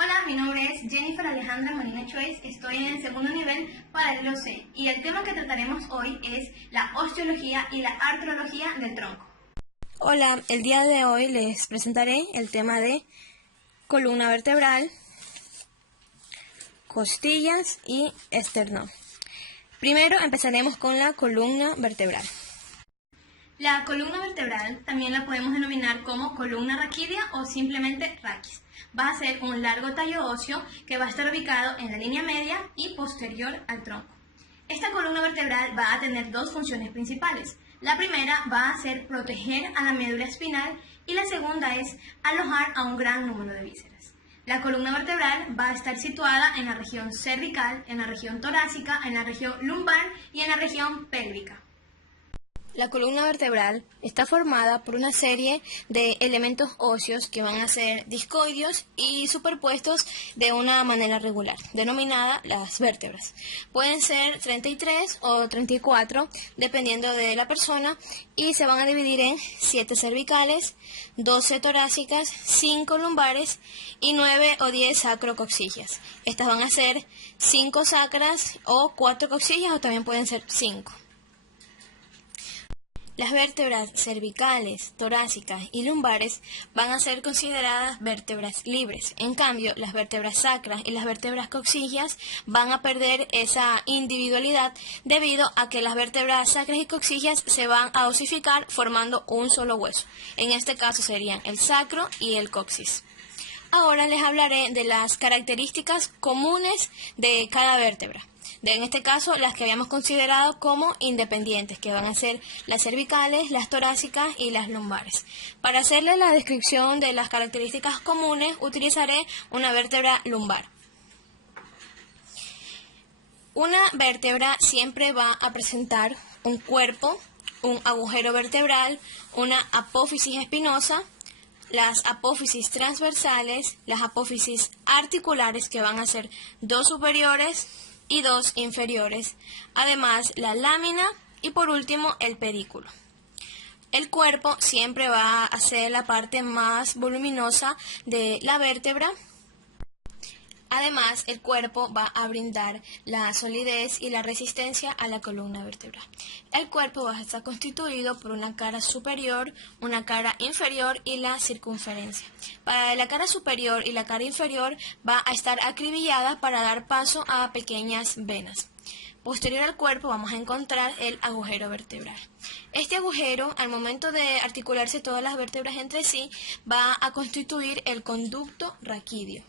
Hola, mi nombre es Jennifer Alejandra Molina Choice, estoy en el segundo nivel paralelo C y el tema que trataremos hoy es la osteología y la artrología del tronco. Hola, el día de hoy les presentaré el tema de columna vertebral, costillas y esternón. Primero empezaremos con la columna vertebral. La columna vertebral también la podemos denominar como columna raquídea o simplemente raquis. Va a ser un largo tallo óseo que va a estar ubicado en la línea media y posterior al tronco. Esta columna vertebral va a tener dos funciones principales. La primera va a ser proteger a la médula espinal y la segunda es alojar a un gran número de vísceras. La columna vertebral va a estar situada en la región cervical, en la región torácica, en la región lumbar y en la región pélvica. La columna vertebral está formada por una serie de elementos óseos que van a ser discoideos y superpuestos de una manera regular, denominada las vértebras. Pueden ser 33 o 34, dependiendo de la persona, y se van a dividir en 7 cervicales, 12 torácicas, 5 lumbares y 9 o 10 sacrocoxillas. Estas van a ser 5 sacras o 4 coxillas, o también pueden ser 5. Las vértebras cervicales, torácicas y lumbares van a ser consideradas vértebras libres. En cambio, las vértebras sacras y las vértebras coxillas van a perder esa individualidad debido a que las vértebras sacras y coxillas se van a osificar formando un solo hueso. En este caso serían el sacro y el coxis. Ahora les hablaré de las características comunes de cada vértebra. En este caso, las que habíamos considerado como independientes, que van a ser las cervicales, las torácicas y las lumbares. Para hacerles la descripción de las características comunes, utilizaré una vértebra lumbar. Una vértebra siempre va a presentar un cuerpo, un agujero vertebral, una apófisis espinosa, las apófisis transversales, las apófisis articulares, que van a ser dos superiores y dos inferiores, además la lámina y por último el pedículo. El cuerpo siempre va a ser la parte más voluminosa de la vértebra. Además, el cuerpo va a brindar la solidez y la resistencia a la columna vertebral. El cuerpo va a estar constituido por una cara superior, una cara inferior y la circunferencia. Para la cara superior y la cara inferior va a estar acribillada para dar paso a pequeñas venas. Posterior al cuerpo vamos a encontrar el agujero vertebral. Este agujero, al momento de articularse todas las vértebras entre sí, va a constituir el conducto raquídeo.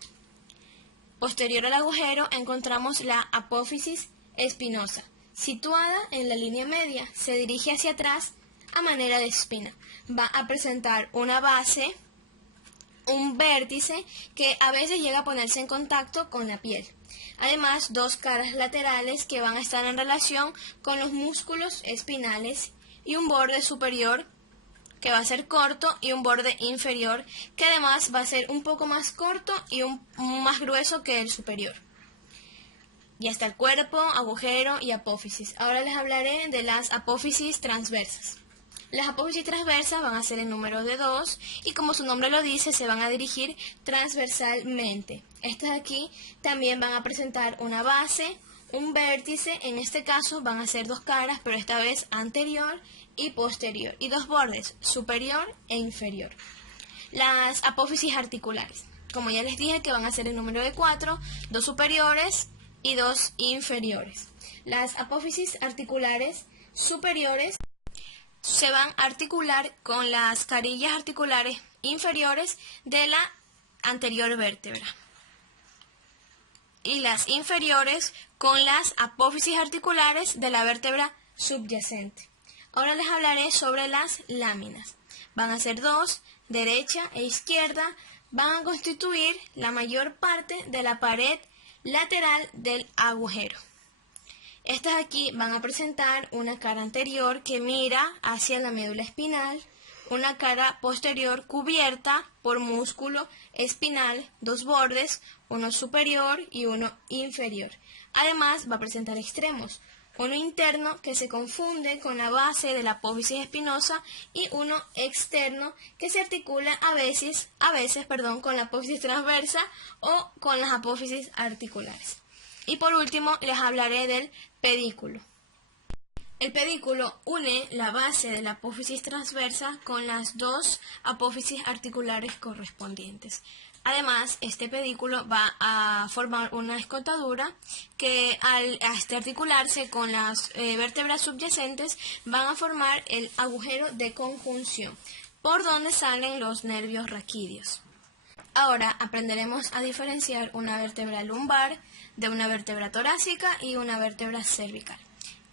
Posterior al agujero encontramos la apófisis espinosa, situada en la línea media, se dirige hacia atrás a manera de espina. Va a presentar una base, un vértice que a veces llega a ponerse en contacto con la piel. Además, dos caras laterales que van a estar en relación con los músculos espinales y un borde superior que va a ser corto y un borde inferior que además va a ser un poco más corto y más grueso que el superior. Ya está el cuerpo, agujero y apófisis. Ahora les hablaré de las apófisis transversas. Las apófisis transversas van a ser en número de 2 y, como su nombre lo dice, se van a dirigir transversalmente. Estas aquí también van a presentar una base, un vértice, en este caso van a ser dos caras, pero esta vez anterior y posterior, y dos bordes, superior e inferior. Las apófisis articulares, como ya les dije, que van a ser el número de 4, dos superiores y dos inferiores. Las apófisis articulares superiores se van a articular con las carillas articulares inferiores de la anterior vértebra y las inferiores con las apófisis articulares de la vértebra subyacente. Ahora les hablaré sobre las láminas. Van a ser dos, derecha e izquierda, van a constituir la mayor parte de la pared lateral del agujero. Estas aquí van a presentar una cara anterior que mira hacia la médula espinal, una cara posterior cubierta por músculo espinal, dos bordes, uno superior y uno inferior. Además va a presentar extremos, uno interno que se confunde con la base de la apófisis espinosa y uno externo que se articula a veces, con la apófisis transversa o con las apófisis articulares. Y por último les hablaré del pedículo. El pedículo une la base de la apófisis transversa con las dos apófisis articulares correspondientes. Además, este pedículo va a formar una escotadura que al articularse con las vértebras subyacentes van a formar el agujero de conjunción, por donde salen los nervios raquídeos. Ahora aprenderemos a diferenciar una vértebra lumbar de una vértebra torácica y una vértebra cervical.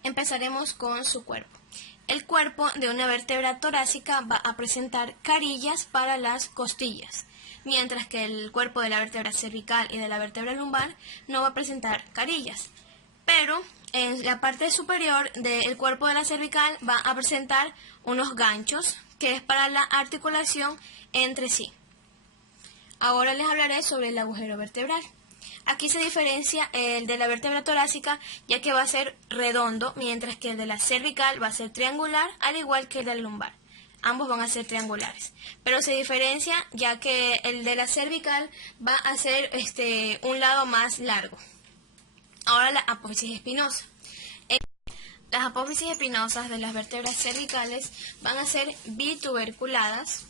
Empezaremos con su cuerpo. El cuerpo de una vértebra torácica va a presentar carillas para las costillas, mientras que el cuerpo de la vértebra cervical y de la vértebra lumbar no va a presentar carillas. Pero en la parte superior del cuerpo de la cervical va a presentar unos ganchos, que es para la articulación entre sí. Ahora les hablaré sobre el agujero vertebral. Aquí se diferencia el de la vértebra torácica, ya que va a ser redondo, mientras que el de la cervical va a ser triangular, al igual que el de la lumbar. Ambos van a ser triangulares, pero se diferencia ya que el de la cervical va a ser un lado más largo. Ahora la apófisis espinosa. Las apófisis espinosas de las vértebras cervicales van a ser bituberculadas.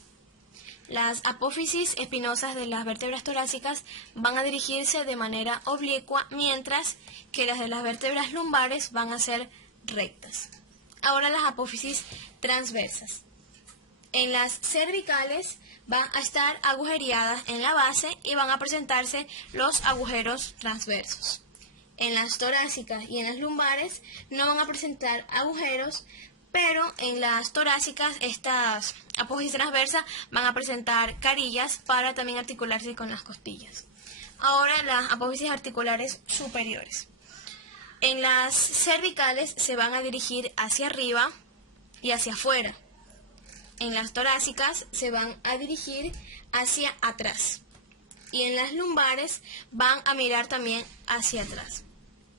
Las apófisis espinosas de las vértebras torácicas van a dirigirse de manera oblicua, mientras que las de las vértebras lumbares van a ser rectas. Ahora las apófisis transversas. En las cervicales van a estar agujereadas en la base y van a presentarse los agujeros transversos. En las torácicas y en las lumbares no van a presentar agujeros, pero en las torácicas estas apófisis transversas van a presentar carillas para también articularse con las costillas. Ahora las apófisis articulares superiores. En las cervicales se van a dirigir hacia arriba y hacia afuera. En las torácicas se van a dirigir hacia atrás. Y en las lumbares van a mirar también hacia atrás.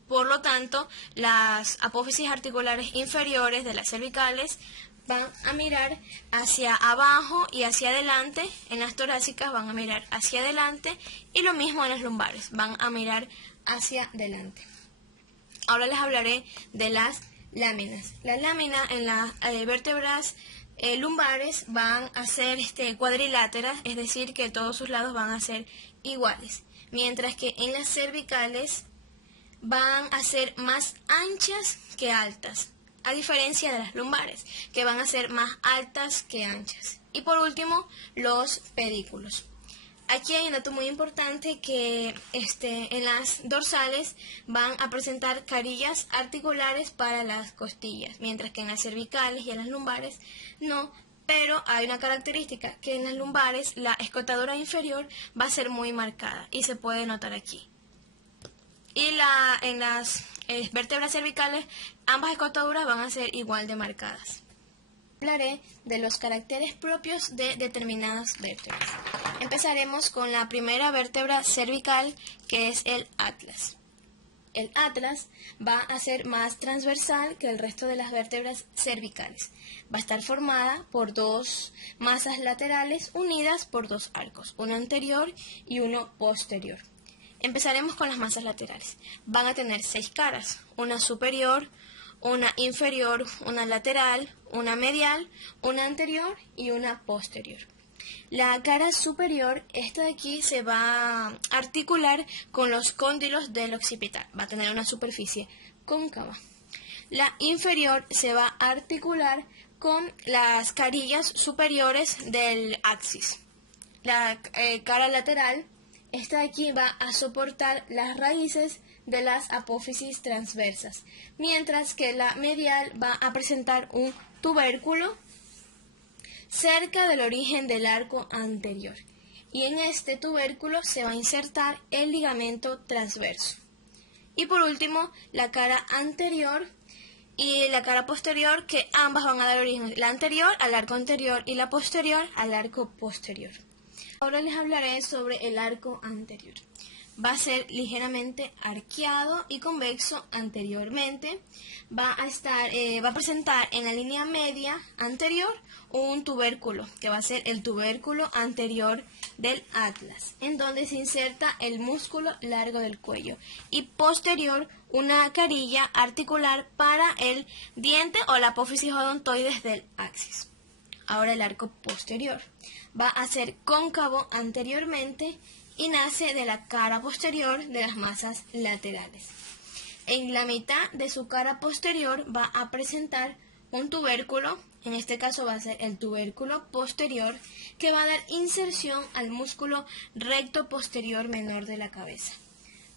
Por lo tanto, las apófisis articulares inferiores de las cervicales van a mirar hacia abajo y hacia adelante. En las torácicas van a mirar hacia adelante y lo mismo en las lumbares, van a mirar hacia adelante. Ahora les hablaré de las láminas. Las láminas en las vértebras lumbares van a ser cuadriláteras, es decir, que todos sus lados van a ser iguales, mientras que en las cervicales van a ser más anchas que altas, a diferencia de las lumbares, que van a ser más altas que anchas. Y por último, los pedículos. Aquí hay un dato muy importante que en las dorsales van a presentar carillas articulares para las costillas, mientras que en las cervicales y en las lumbares no, pero hay una característica, que en las lumbares la escotadura inferior va a ser muy marcada y se puede notar aquí. Y en las vértebras cervicales ambas escotaduras van a ser igual de marcadas. Hablaré de los caracteres propios de determinadas vértebras. Empezaremos con la primera vértebra cervical, que es el atlas. El atlas va a ser más transversal que el resto de las vértebras cervicales. Va a estar formada por dos masas laterales unidas por dos arcos, uno anterior y uno posterior. Empezaremos con las masas laterales. Van a tener 6 caras, una superior, una inferior, una lateral, una medial, una anterior y una posterior. La cara superior, esta de aquí, se va a articular con los cóndilos del occipital. Va a tener una superficie cóncava. La inferior se va a articular con las carillas superiores del axis. La cara lateral, esta de aquí, va a soportar las raíces de las apófisis transversas, mientras que la medial va a presentar un tubérculo cerca del origen del arco anterior, y en este tubérculo se va a insertar el ligamento transverso. Y por último, la cara anterior y la cara posterior, que ambas van a dar origen, la anterior al arco anterior y la posterior al arco posterior. Ahora les hablaré sobre el arco anterior. va a ser ligeramente arqueado y convexo anteriormente. Va a presentar en la línea media anterior un tubérculo, que va a ser el tubérculo anterior del atlas, en donde se inserta el músculo largo del cuello, y posterior una carilla articular para el diente o la apófisis odontoides del axis. Ahora el arco posterior va a ser cóncavo anteriormente y nace de la cara posterior de las masas laterales. En la mitad de su cara posterior va a presentar un tubérculo, en este caso va a ser el tubérculo posterior, que va a dar inserción al músculo recto posterior menor de la cabeza.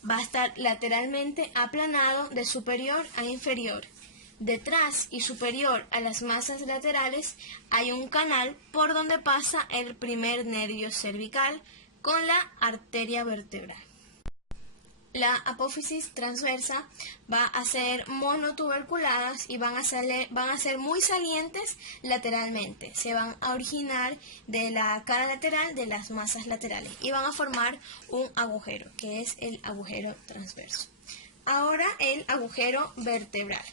Va a estar lateralmente aplanado de superior a inferior. Detrás y superior a las masas laterales hay un canal por donde pasa el primer nervio cervical con la arteria vertebral. La apófisis transversa va a ser monotuberculadas y van a ser muy salientes lateralmente. Se van a originar de la cara lateral de las masas laterales y van a formar un agujero, que es el agujero transverso. Ahora el agujero vertebral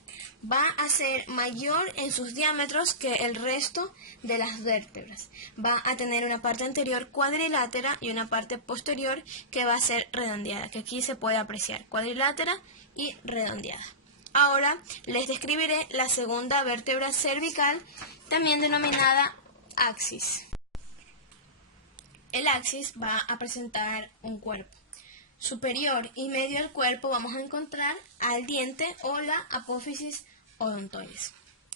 va a ser mayor en sus diámetros que el resto de las vértebras. Va a tener una parte anterior cuadrilátera y una parte posterior que va a ser redondeada, que aquí se puede apreciar, cuadrilátera y redondeada. Ahora les describiré la segunda vértebra cervical, también denominada axis. El axis va a presentar un cuerpo. Superior y medio del cuerpo vamos a encontrar al diente o la apófisis odontoides.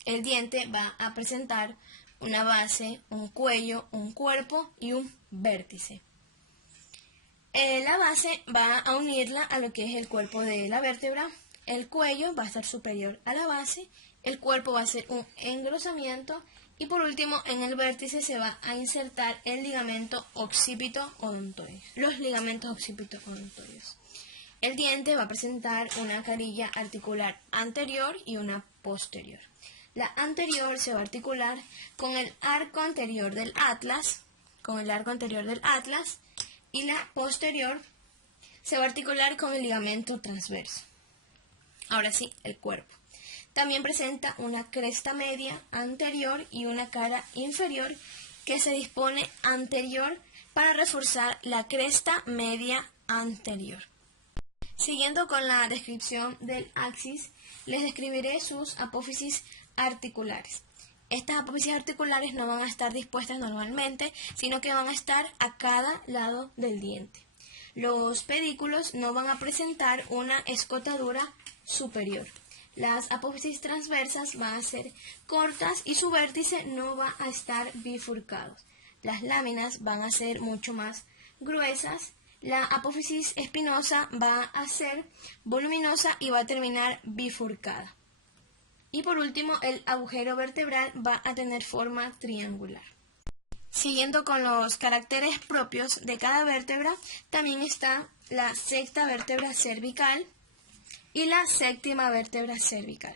El diente va a presentar una base, un cuello, un cuerpo y un vértice. La base va a unirla a lo que es el cuerpo de la vértebra. El cuello va a estar superior a la base, el cuerpo va a ser un engrosamiento y por último en el vértice se va a insertar el ligamento occipito odontoide, los ligamentos occipito odontoides. El diente va a presentar una carilla articular anterior y una posterior. La anterior se va a articular con el arco anterior del atlas, y la posterior se va a articular con el ligamento transverso. Ahora sí, el cuerpo. También presenta una cresta media anterior y una cara inferior que se dispone anterior para reforzar la cresta media anterior. Siguiendo con la descripción del axis, les describiré sus apófisis articulares. Estas apófisis articulares no van a estar dispuestas normalmente, sino que van a estar a cada lado del diente. Los pedículos no van a presentar una escotadura superior. Las apófisis transversas van a ser cortas y su vértice no va a estar bifurcado. Las láminas van a ser mucho más gruesas. La apófisis espinosa va a ser voluminosa y va a terminar bifurcada. Y por último, el agujero vertebral va a tener forma triangular. Siguiendo con los caracteres propios de cada vértebra, también está la sexta vértebra cervical y la séptima vértebra cervical.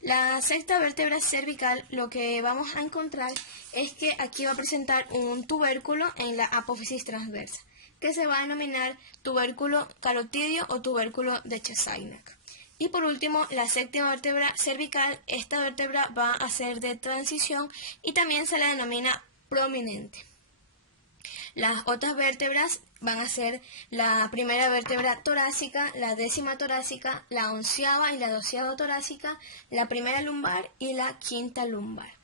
La sexta vértebra cervical, lo que vamos a encontrar es que aquí va a presentar un tubérculo en la apófisis transversa, que se va a denominar tubérculo carotidio o tubérculo de Chesainac. Y por último, la séptima vértebra cervical, esta vértebra va a ser de transición y también se la denomina prominente. Las otras vértebras van a ser la primera vértebra torácica, la décima torácica, la onceava y la doceava torácica, la primera lumbar y la quinta lumbar.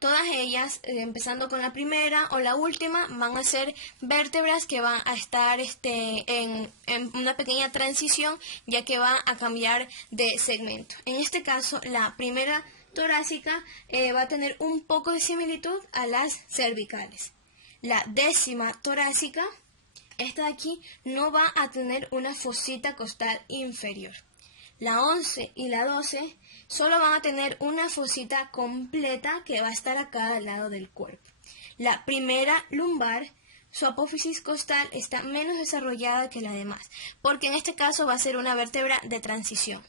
Todas ellas, empezando con la primera o la última, van a ser vértebras que van a estar en una pequeña transición, ya que va a cambiar de segmento. En este caso, la primera torácica va a tener un poco de similitud a las cervicales. La décima torácica, esta de aquí, no va a tener una fosita costal inferior. La 11 y la 12 solo van a tener una fosita completa que va a estar a cada lado del cuerpo. La primera lumbar, su apófisis costal está menos desarrollada que la demás, porque en este caso va a ser una vértebra de transición.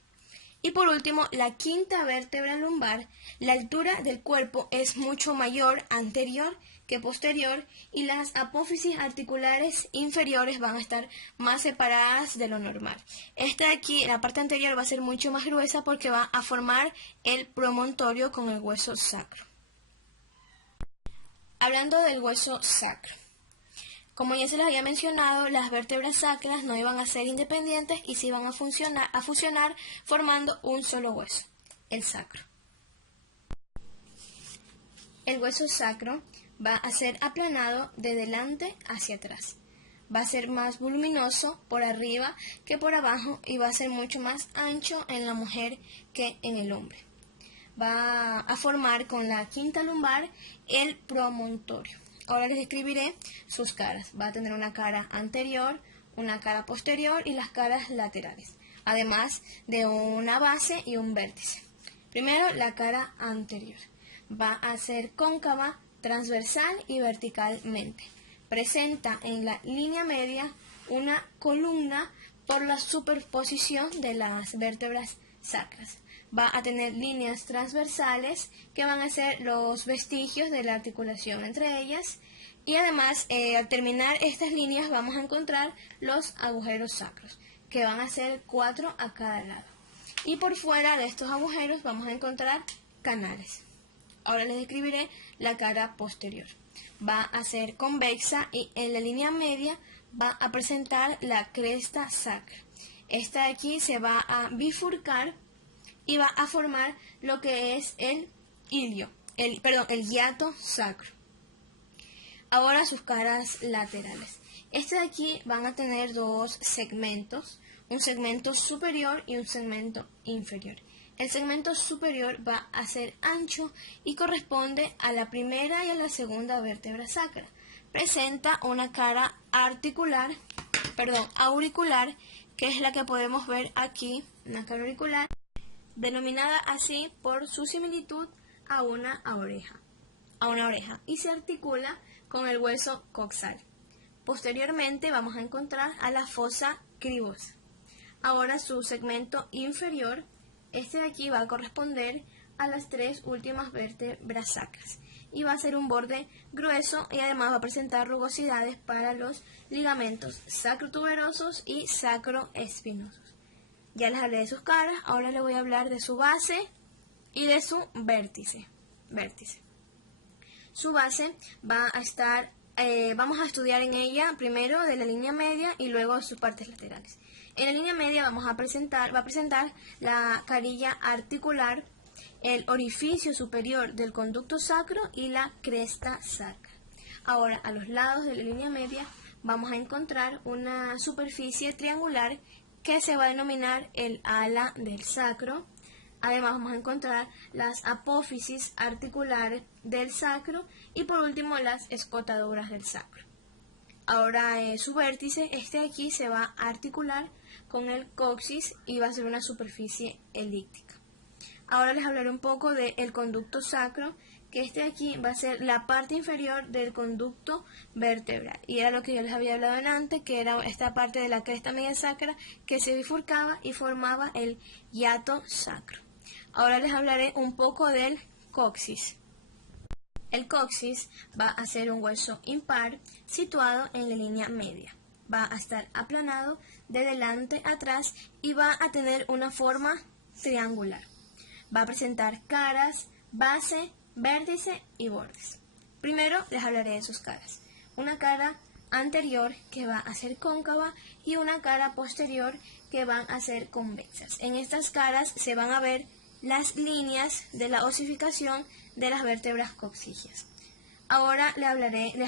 Y por último, la quinta vértebra lumbar, la altura del cuerpo es mucho mayor anterior que posterior y las apófisis articulares inferiores van a estar más separadas de lo normal. Esta de aquí, la parte anterior, va a ser mucho más gruesa porque va a formar el promontorio con el hueso sacro. Hablando del hueso sacro, como ya se les había mencionado, las vértebras sacras no iban a ser independientes y se iban a fusionar formando un solo hueso, el sacro. El hueso sacro va a ser aplanado de delante hacia atrás. Va a ser más voluminoso por arriba que por abajo y va a ser mucho más ancho en la mujer que en el hombre. Va a formar con la quinta lumbar el promontorio. Ahora les describiré sus caras. Va a tener una cara anterior, una cara posterior y las caras laterales, además de una base y un vértice. Primero, la cara anterior. Va a ser cóncava, transversal y verticalmente. Presenta en la línea media una columna por la superposición de las vértebras sacras. Va a tener líneas transversales que van a ser los vestigios de la articulación entre ellas y además al terminar estas líneas vamos a encontrar los agujeros sacros que van a ser 4 a cada lado y por fuera de estos agujeros vamos a encontrar canales. Ahora les describiré la cara posterior. Va a ser convexa y en la línea media va a presentar la cresta sacra. Esta de aquí se va a bifurcar y va a formar lo que es el hiato sacro. Ahora sus caras laterales. Este de aquí van a tener dos segmentos, un segmento superior y un segmento inferior. El segmento superior va a ser ancho y corresponde a la primera y a la segunda vértebra sacra. Presenta una cara auricular, que es la que podemos ver aquí, una cara auricular, denominada así por su similitud a una oreja, y se articula con el hueso coxal. Posteriormente vamos a encontrar a la fosa cribosa. Ahora su segmento inferior, este de aquí va a corresponder a las tres últimas vértebras sacras y va a ser un borde grueso y además va a presentar rugosidades para los ligamentos sacrotuberosos y sacroespinosos. Ya les hablé de sus caras, ahora les voy a hablar de su base y de su vértice. Su base va a estar, vamos a estudiar en ella primero de la línea media y luego sus partes laterales. En la línea media va a presentar la carilla articular, el orificio superior del conducto sacro y la cresta sacra. Ahora, a los lados de la línea media vamos a encontrar una superficie triangular que se va a denominar el ala del sacro. Además vamos a encontrar las apófisis articulares del sacro y por último las escotadoras del sacro. Ahora su vértice, este de aquí, se va a articular con el coxis y va a ser una superficie elíptica. Ahora les hablaré un poco del conducto sacro, que este de aquí va a ser la parte inferior del conducto vertebral. Y era lo que yo les había hablado antes, que era esta parte de la cresta media sacra que se bifurcaba y formaba el hiato sacro. Ahora les hablaré un poco del coxis. El coxis va a ser un hueso impar situado en la línea media. Va a estar aplanado de delante a atrás y va a tener una forma triangular. Va a presentar caras, base, vértice y bordes. Primero les hablaré de sus caras. Una cara anterior que va a ser cóncava y una cara posterior que van a ser convexas. En estas caras se van a ver las líneas de la osificación de las vértebras coxígeas. Ahora les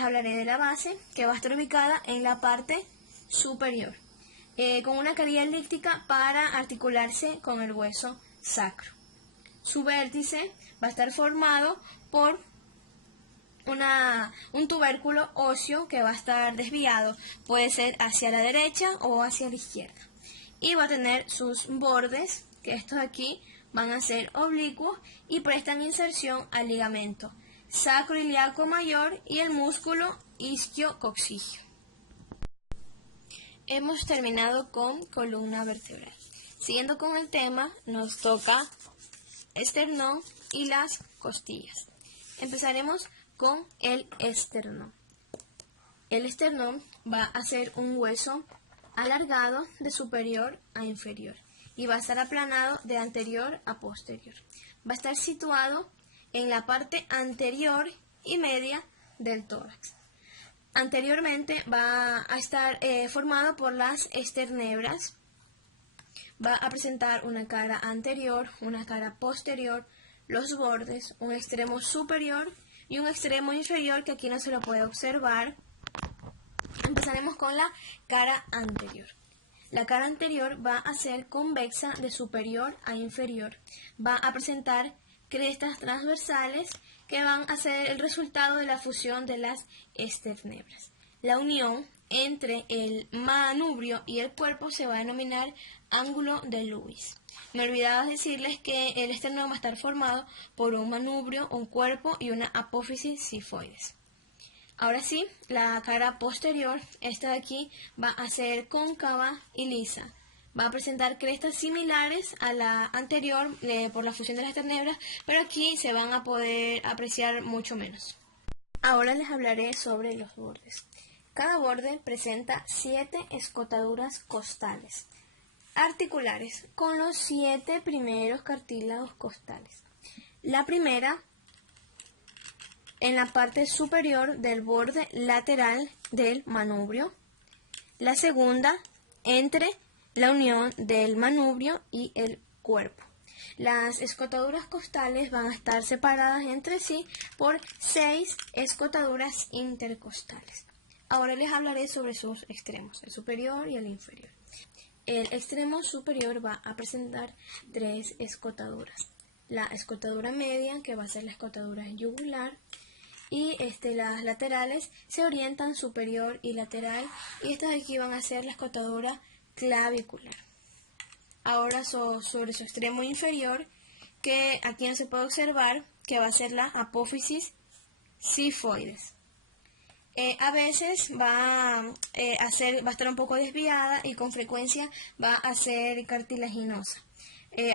hablaré de la base, que va a estar ubicada en la parte superior, con una carilla elíptica para articularse con el hueso sacro. Su vértice va a estar formado por un tubérculo óseo que va a estar desviado, puede ser hacia la derecha o hacia la izquierda. Y va a tener sus bordes, que estos aquí van a ser oblicuos y prestan inserción al ligamento sacroiliaco mayor y el músculo isquiocoxígeo. Hemos terminado con columna vertebral. Siguiendo con el tema, nos toca esternón y las costillas. Empezaremos con el esternón. El esternón va a ser un hueso alargado de superior a inferior y va a estar aplanado de anterior a posterior. Va a estar situado en la parte anterior y media del tórax. Anteriormente va a estar formado por las esternebras. Va a presentar una cara anterior, una cara posterior, los bordes, un extremo superior y un extremo inferior que aquí no se lo puede observar. Empezaremos con la cara anterior. La cara anterior va a ser convexa de superior a inferior. Va a presentar crestas transversales que van a ser el resultado de la fusión de las esternebras. La unión entre el manubrio y el cuerpo se va a denominar ángulo de Lewis. Me olvidaba decirles que el esternón va a estar formado por un manubrio, un cuerpo y una apófisis sifoides. Ahora sí, la cara posterior, esta de aquí, va a ser cóncava y lisa. Va a presentar crestas similares a la anterior por la fusión de las esternebras, pero aquí se van a poder apreciar mucho menos. Ahora les hablaré sobre los bordes. Cada borde presenta 7 escotaduras costales, articulares, con los 7 primeros cartílagos costales. La primera, en la parte superior del borde lateral del manubrio. La segunda, entre la unión del manubrio y el cuerpo. Las escotaduras costales van a estar separadas entre sí por 6 escotaduras intercostales. Ahora les hablaré sobre sus extremos, el superior y el inferior. El extremo superior va a presentar 3 escotaduras. La escotadura media, que va a ser la escotadura yugular, y las laterales se orientan superior y lateral, y estas de aquí van a ser la escotadura clavicular. Ahora sobre su extremo inferior, que aquí no se puede observar, que va a ser la apófisis sifoides. A veces va a estar un poco desviada y con frecuencia va a ser cartilaginosa.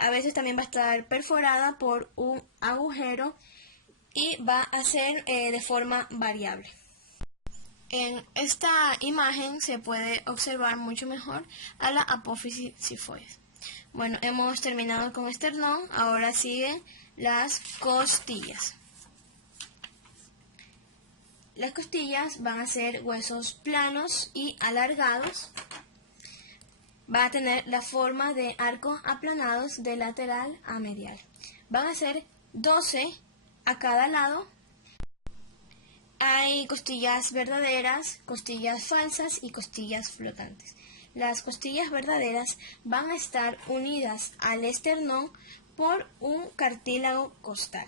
A veces también va a estar perforada por un agujero y va a ser de forma variable. En esta imagen se puede observar mucho mejor a la apófisis sifoides. Bueno, hemos terminado con esternón, ahora siguen las costillas. Las costillas van a ser huesos planos y alargados. Va a tener la forma de arcos aplanados de lateral a medial. Van a ser 12 a cada lado. Hay costillas verdaderas, costillas falsas y costillas flotantes. Las costillas verdaderas van a estar unidas al esternón por un cartílago costal.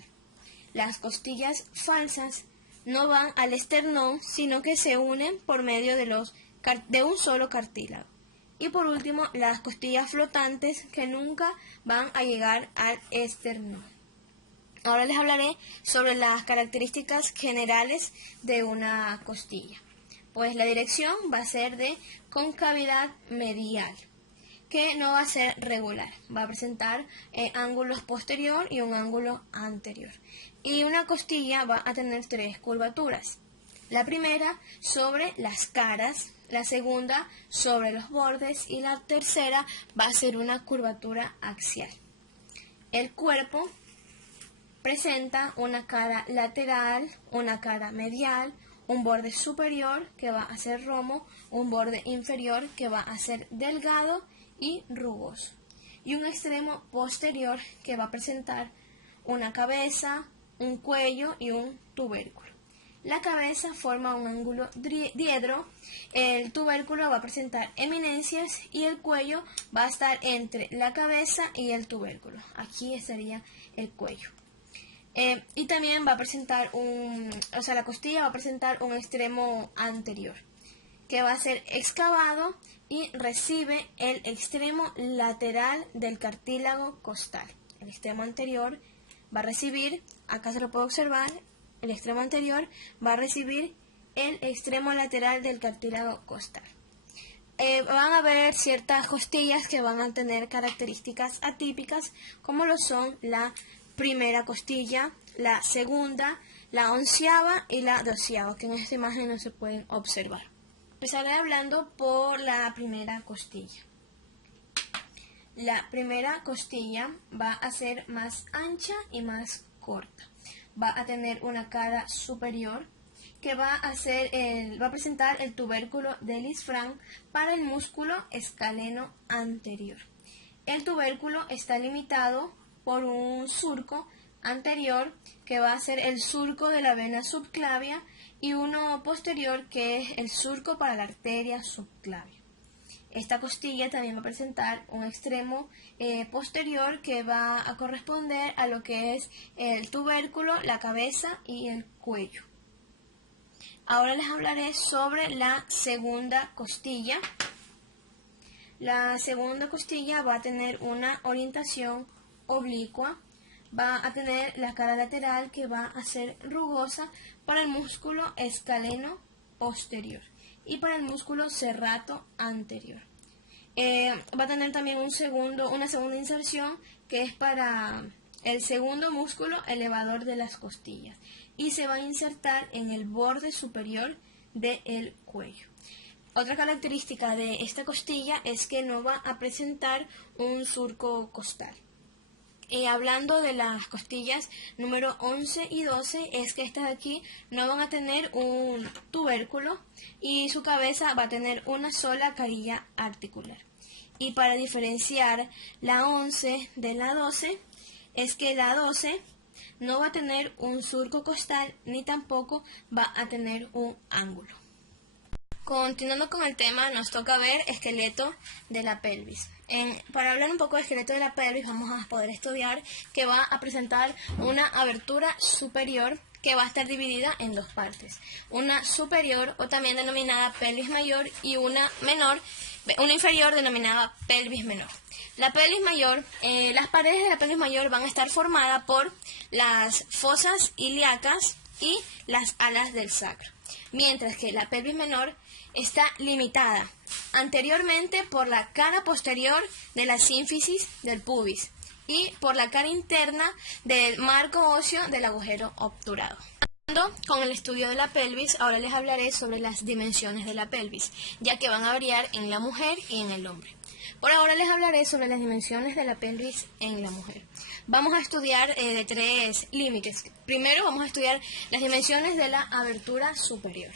Las costillas falsas no van al esternón, sino que se unen por medio de un solo cartílago. Y por último, las costillas flotantes que nunca van a llegar al esternón. Ahora les hablaré sobre las características generales de una costilla. Pues la dirección va a ser de concavidad medial, que no va a ser regular. Va a presentar ángulos posterior y un ángulo anterior. Y una costilla va a tener 3 curvaturas. La primera sobre las caras, la segunda sobre los bordes y la tercera va a ser una curvatura axial. El cuerpo presenta una cara lateral, una cara medial, un borde superior que va a ser romo, un borde inferior que va a ser delgado y rugoso, y un extremo posterior que va a presentar una cabeza, un cuello y un tubérculo. La cabeza forma un ángulo diedro, el tubérculo va a presentar eminencias y el cuello va a estar entre la cabeza y el tubérculo. Aquí estaría el cuello. Y también va a presentar la costilla va a presentar un extremo anterior que va a ser excavado y recibe el extremo lateral del cartílago costal. El extremo anterior va a recibir, acá se lo puede observar, el extremo anterior va a recibir el extremo lateral del cartílago costal. Van a haber ciertas costillas que van a tener características atípicas, como lo son la primera costilla, la segunda, la 11ª y la 12ª, que en esta imagen no se pueden observar. Empezaré hablando por la primera costilla. La primera costilla va a ser más ancha y más corta. Va a tener una cara superior que va a presentar el tubérculo de Lisfranc para el músculo escaleno anterior. El tubérculo está limitado por un surco anterior que va a ser el surco de la vena subclavia y uno posterior que es el surco para la arteria subclavia. Esta costilla también va a presentar un extremo posterior que va a corresponder a lo que es el tubérculo, la cabeza y el cuello. Ahora les hablaré sobre la segunda costilla. La segunda costilla va a tener una orientación oblicua, va a tener la cara lateral que va a ser rugosa para el músculo escaleno posterior y para el músculo serrato anterior. Va a tener también una segunda inserción que es para el segundo músculo elevador de las costillas y se va a insertar en el borde superior del cuello. Otra característica de esta costilla es que no va a presentar un surco costal. Hablando de las costillas número 11 y 12, es que estas de aquí no van a tener un tubérculo y su cabeza va a tener una sola carilla articular. Y para diferenciar la 11 de la 12, es que la 12 no va a tener un surco costal ni tampoco va a tener un ángulo. Continuando con el tema, nos toca ver esqueleto de la pelvis. Para hablar un poco de esqueleto de la pelvis, vamos a poder estudiar que va a presentar una abertura superior que va a estar dividida en dos partes. Una superior, o también denominada pelvis mayor, y una inferior denominada pelvis menor. La pelvis mayor, las paredes de la pelvis mayor van a estar formadas por las fosas ilíacas y las alas del sacro, mientras que la pelvis menor está limitada anteriormente por la cara posterior de la sínfisis del pubis y por la cara interna del marco óseo del agujero obturado. Con el estudio de la pelvis, ahora les hablaré sobre las dimensiones de la pelvis, ya que van a variar en la mujer y en el hombre. Por ahora les hablaré sobre las dimensiones de la pelvis en la mujer. Vamos a estudiar de tres límites. Primero vamos a estudiar las dimensiones de la abertura superior.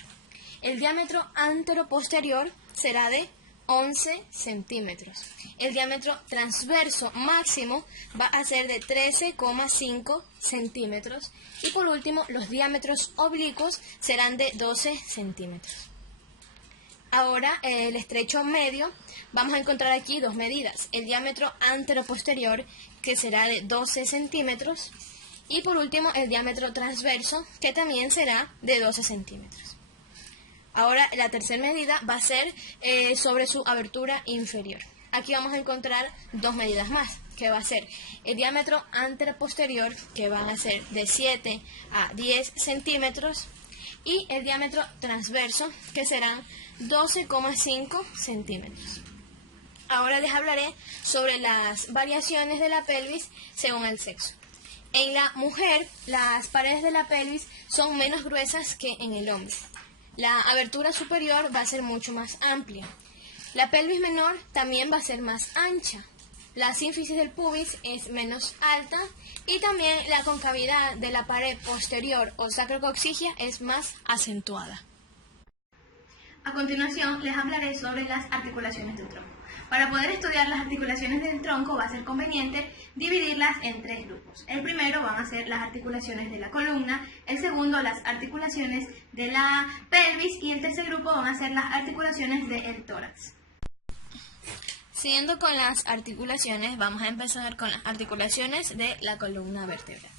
El diámetro anteroposterior será de 11 centímetros. El diámetro transverso máximo va a ser de 13,5 centímetros. Y por último, los diámetros oblicuos serán de 12 centímetros. Ahora, el estrecho medio, vamos a encontrar aquí dos medidas. El diámetro anteroposterior, que será de 12 centímetros. Y por último, el diámetro transverso, que también será de 12 centímetros. Ahora, la tercera medida va a ser sobre su abertura inferior. Aquí vamos a encontrar dos medidas más, que va a ser el diámetro anteroposterior, que van a ser de 7 a 10 centímetros, y el diámetro transverso, que serán 12,5 centímetros. Ahora les hablaré sobre las variaciones de la pelvis según el sexo. En la mujer, las paredes de la pelvis son menos gruesas que en el hombre. La abertura superior va a ser mucho más amplia. La pelvis menor también va a ser más ancha. La sínfisis del pubis es menos alta y también la concavidad de la pared posterior o sacrocoxigia es más acentuada. A continuación les hablaré sobre las articulaciones del tronco. Para poder estudiar las articulaciones del tronco va a ser conveniente dividirlas en tres grupos. El primero van a ser las articulaciones de la columna, el segundo las articulaciones de la pelvis y el tercer grupo van a ser las articulaciones del tórax. Siguiendo con las articulaciones, vamos a empezar con las articulaciones de la columna vertebral.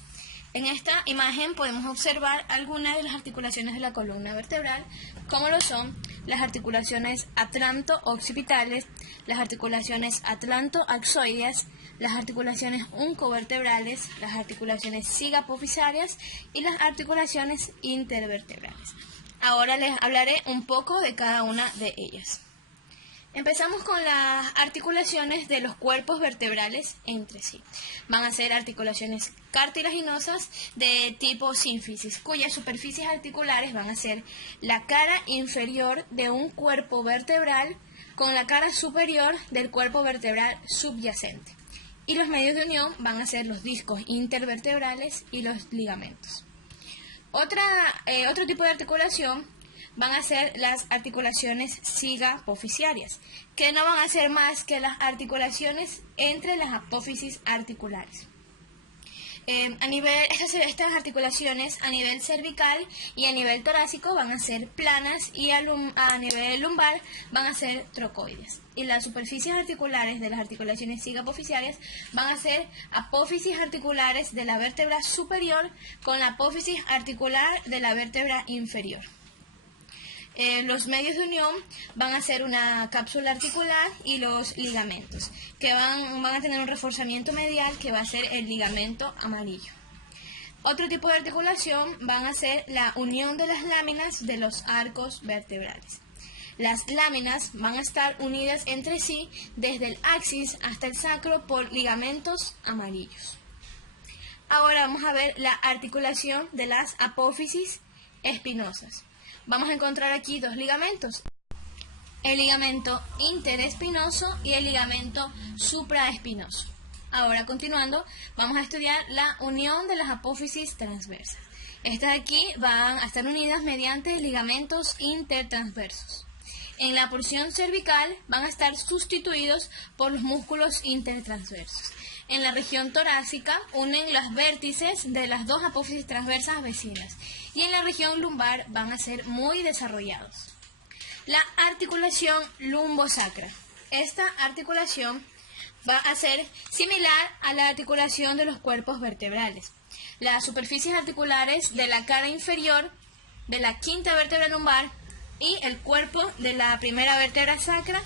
En esta imagen podemos observar algunas de las articulaciones de la columna vertebral, como lo son las articulaciones atlanto-occipitales, las articulaciones atlanto-axoideas, las articulaciones uncovertebrales, las articulaciones cigapofisarias y las articulaciones intervertebrales. Ahora les hablaré un poco de cada una de ellas. Empezamos con las articulaciones de los cuerpos vertebrales entre sí. Van a ser articulaciones cartilaginosas de tipo sínfisis, cuyas superficies articulares van a ser la cara inferior de un cuerpo vertebral con la cara superior del cuerpo vertebral subyacente. Y los medios de unión van a ser los discos intervertebrales y los ligamentos. Otro tipo de articulación van a ser las articulaciones siga-apofisiarias, que no van a ser más que las articulaciones entre las apófisis articulares. Estas articulaciones a nivel cervical y a nivel torácico van a ser planas y a nivel lumbar van a ser trocoides. Y las superficies articulares de las articulaciones siga-apofisiarias van a ser apófisis articulares de la vértebra superior con la apófisis articular de la vértebra inferior. Los medios de unión van a ser una cápsula articular y los ligamentos, que van a tener un reforzamiento medial que va a ser el ligamento amarillo. Otro tipo de articulación van a ser la unión de las láminas de los arcos vertebrales. Las láminas van a estar unidas entre sí desde el axis hasta el sacro por ligamentos amarillos. Ahora vamos a ver la articulación de las apófisis espinosas. Vamos a encontrar aquí dos ligamentos, el ligamento interespinoso y el ligamento supraespinoso. Ahora, continuando, vamos a estudiar la unión de las apófisis transversas. Estas de aquí van a estar unidas mediante ligamentos intertransversos. En la porción cervical van a estar sustituidos por los músculos intertransversos. En la región torácica unen los vértices de las dos apófisis transversas vecinas y en la región lumbar van a ser muy desarrollados. La articulación lumbosacra. Esta articulación va a ser similar a la articulación de los cuerpos vertebrales. Las superficies articulares de la cara inferior de la quinta vértebra lumbar y el cuerpo de la primera vértebra sacra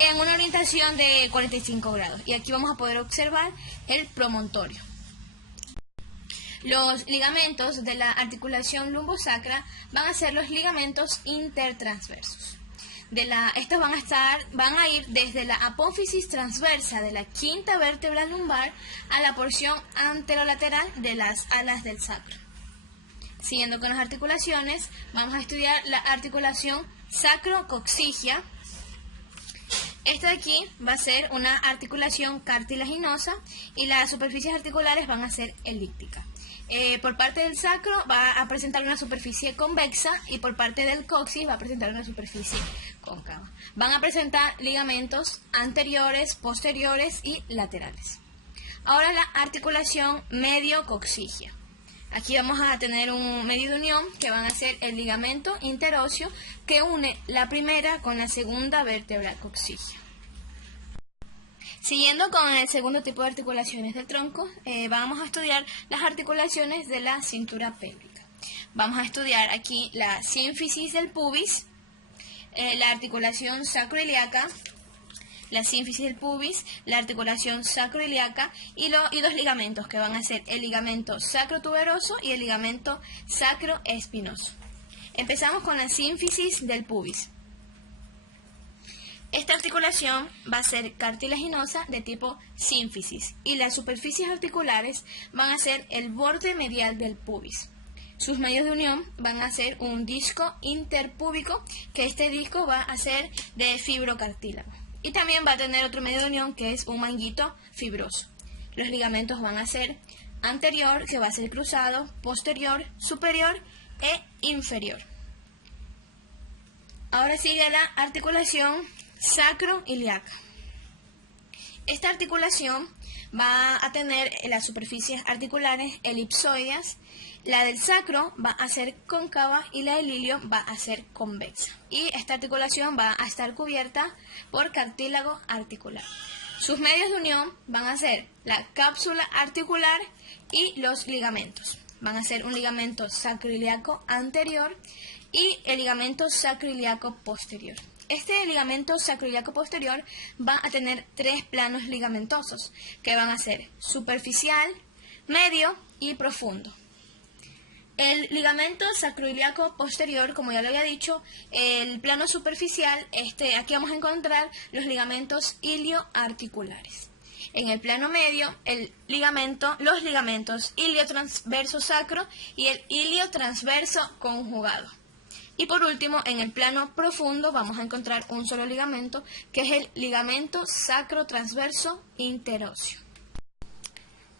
en una orientación de 45 grados. Y aquí vamos a poder observar el promontorio. Los ligamentos de la articulación lumbosacra van a ser los ligamentos intertransversos. Estos van a ir desde la apófisis transversa de la quinta vértebra lumbar a la porción anterolateral de las alas del sacro. Siguiendo con las articulaciones, vamos a estudiar la articulación sacrocoxigia. Esta de aquí va a ser una articulación cartilaginosa y las superficies articulares van a ser elípticas. Por parte del sacro va a presentar una superficie convexa y por parte del coxis va a presentar una superficie cóncava. Van a presentar ligamentos anteriores, posteriores y laterales. Ahora la articulación mediocoxigia. Aquí vamos a tener un medio de unión que van a ser el ligamento interóseo que une la primera con la segunda vértebra coxigia. Siguiendo con el segundo tipo de articulaciones del tronco, vamos a estudiar las articulaciones de la cintura pélvica. Vamos a estudiar aquí la sínfisis del pubis, la articulación sacroiliaca, la sínfisis del pubis, la articulación sacroiliaca y dos ligamentos que van a ser el ligamento sacrotuberoso y el ligamento sacroespinoso. Empezamos con la sínfisis del pubis. Esta articulación va a ser cartilaginosa de tipo sínfisis y las superficies articulares van a ser el borde medial del pubis. Sus medios de unión van a ser un disco interpúbico, que este disco va a ser de fibrocartílago. Y también va a tener otro medio de unión que es un manguito fibroso. Los ligamentos van a ser anterior, que va a ser cruzado, posterior, superior e inferior. Ahora sigue la articulación sacroiliaca. Esta articulación va a tener las superficies articulares elipsoides. La del sacro va a ser cóncava y la del ilio va a ser convexa. Y esta articulación va a estar cubierta por cartílago articular. Sus medios de unión van a ser la cápsula articular y los ligamentos. Van a ser un ligamento sacroiliaco anterior y el ligamento sacroiliaco posterior. Este ligamento sacroiliaco posterior va a tener tres planos ligamentosos, que van a ser superficial, medio y profundo. El ligamento sacroiliaco posterior, como ya lo había dicho, el plano superficial, aquí vamos a encontrar los ligamentos ilioarticulares. En el plano medio, los ligamentos iliotransverso sacro y el iliotransverso conjugado. Y por último, en el plano profundo vamos a encontrar un solo ligamento, que es el ligamento sacrotransverso interóseo.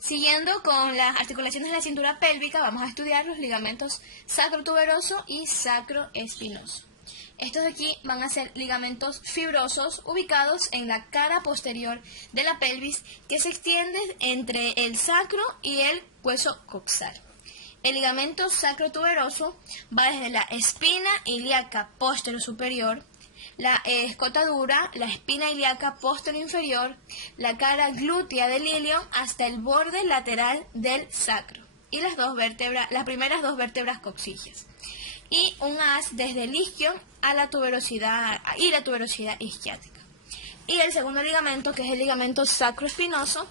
Siguiendo con las articulaciones de la cintura pélvica, vamos a estudiar los ligamentos sacrotuberoso y sacroespinoso. Estos de aquí van a ser ligamentos fibrosos ubicados en la cara posterior de la pelvis que se extienden entre el sacro y el hueso coxal. El ligamento sacrotuberoso va desde la espina ilíaca posterior superior, la escotadura, la espina ilíaca posterior inferior, la cara glútea del ilio hasta el borde lateral del sacro y las primeras dos vértebras coxígeas. Y un haz desde el isquio a la tuberosidad isquiática. Y el segundo ligamento, que es el ligamento sacroespinoso,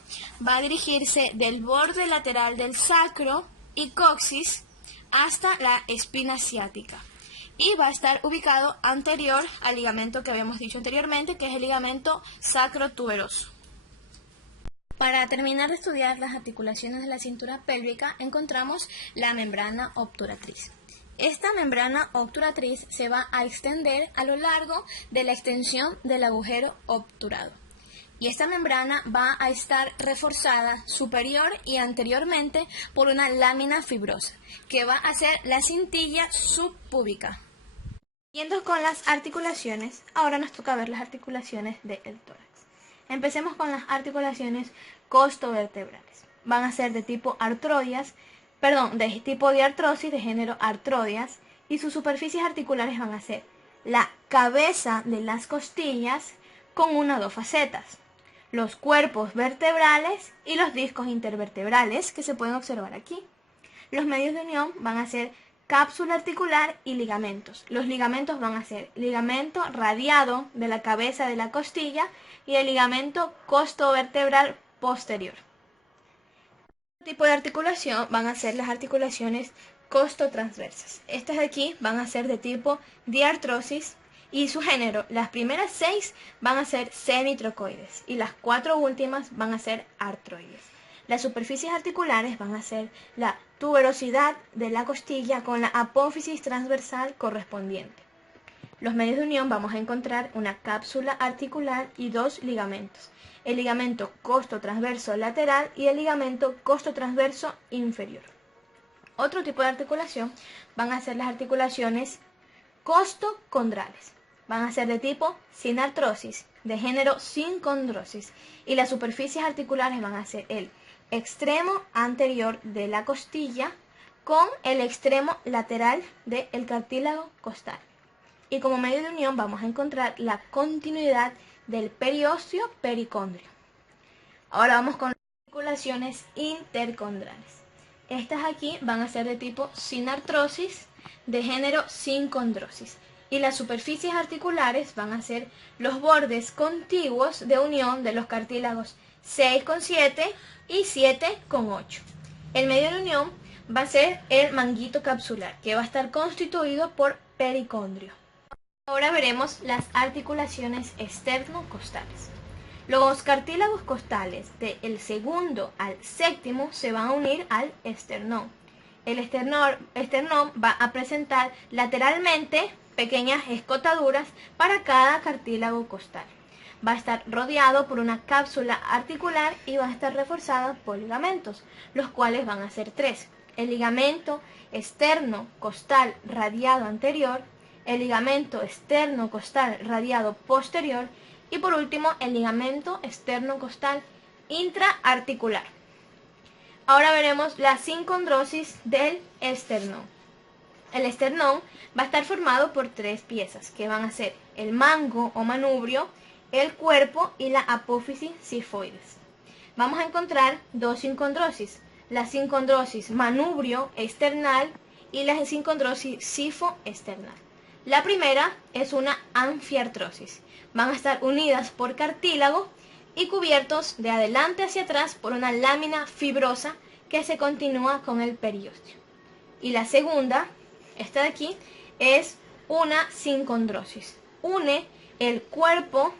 va a dirigirse del borde lateral del sacro y coxis hasta la espina ciática. Y va a estar ubicado anterior al ligamento que habíamos dicho anteriormente, que es el ligamento sacrotuberoso. Para terminar de estudiar las articulaciones de la cintura pélvica, encontramos la membrana obturatriz. Esta membrana obturatriz se va a extender a lo largo de la extensión del agujero obturado. Y esta membrana va a estar reforzada superior y anteriormente por una lámina fibrosa, que va a ser la cintilla subpúbica. Siguiendo con las articulaciones, ahora nos toca ver las articulaciones del tórax. Empecemos con las articulaciones costovertebrales. Van a ser de tipo de tipo de artrosis, de género artrodias, y sus superficies articulares van a ser la cabeza de las costillas con una o dos facetas, los cuerpos vertebrales y los discos intervertebrales que se pueden observar aquí. Los medios de unión van a ser cápsula articular y ligamentos. Los ligamentos van a ser ligamento radiado de la cabeza de la costilla y el ligamento costovertebral posterior. Tipo de articulación van a ser las articulaciones costotransversas. Estas de aquí van a ser de tipo diartrosis y su género, las primeras 6 van a ser semitrocoides y las 4 últimas van a ser artroides. Las superficies articulares van a ser la tuberosidad de la costilla con la apófisis transversal correspondiente. Los medios de unión vamos a encontrar una cápsula articular y 2 ligamentos. El ligamento costotransverso lateral y el ligamento costotransverso inferior. Otro tipo de articulación van a ser las articulaciones costocondrales. Van a ser de tipo sinartrosis, de género sincondrosis, y las superficies articulares van a ser el extremo anterior de la costilla con el extremo lateral del cartílago costal. Y como medio de unión vamos a encontrar la continuidad del periósteo pericondrio. Ahora vamos con las articulaciones intercondrales. Estas aquí van a ser de tipo sinartrosis, de género sincondrosis. Y las superficies articulares van a ser los bordes contiguos de unión de los cartílagos 6,7 y 7,8. El medio de unión va a ser el manguito capsular, que va a estar constituido por pericondrio. Ahora veremos las articulaciones esternocostales. Los cartílagos costales del segundo al séptimo se van a unir al esternón. El esternón va a presentar lateralmente pequeñas escotaduras para cada cartílago costal. Va a estar rodeado por una cápsula articular y va a estar reforzada por ligamentos, los cuales van a ser 3. El ligamento externo costal radiado anterior, el ligamento externo costal radiado posterior y por último el ligamento externo costal intraarticular. Ahora veremos la sincondrosis del esternón. El esternón va a estar formado por 3 piezas que van a ser el mango o manubrio, el cuerpo y la apófisis sifoides. Vamos a encontrar 2 sincondrosis, la sincondrosis manubrio external y la sincondrosis sifo-external. La primera es una anfiartrosis. Van a estar unidas por cartílago y cubiertos de adelante hacia atrás por una lámina fibrosa que se continúa con el periósteo. Y la segunda, esta de aquí, es una sincondrosis. Une el cuerpo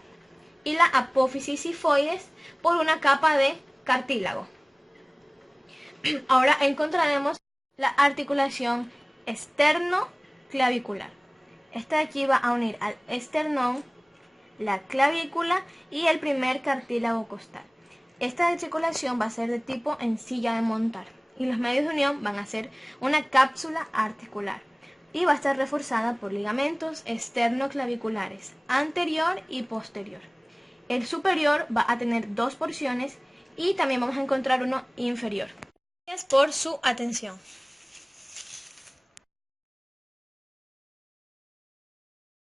y la apófisis sifoides por una capa de cartílago. Ahora encontraremos la articulación esternoclavicular. Esta de aquí va a unir al esternón, la clavícula y el primer cartílago costal. Esta articulación va a ser de tipo en silla de montar y los medios de unión van a ser una cápsula articular y va a estar reforzada por ligamentos esternoclaviculares anterior y posterior. El superior va a tener 2 porciones y también vamos a encontrar uno inferior. Gracias por su atención.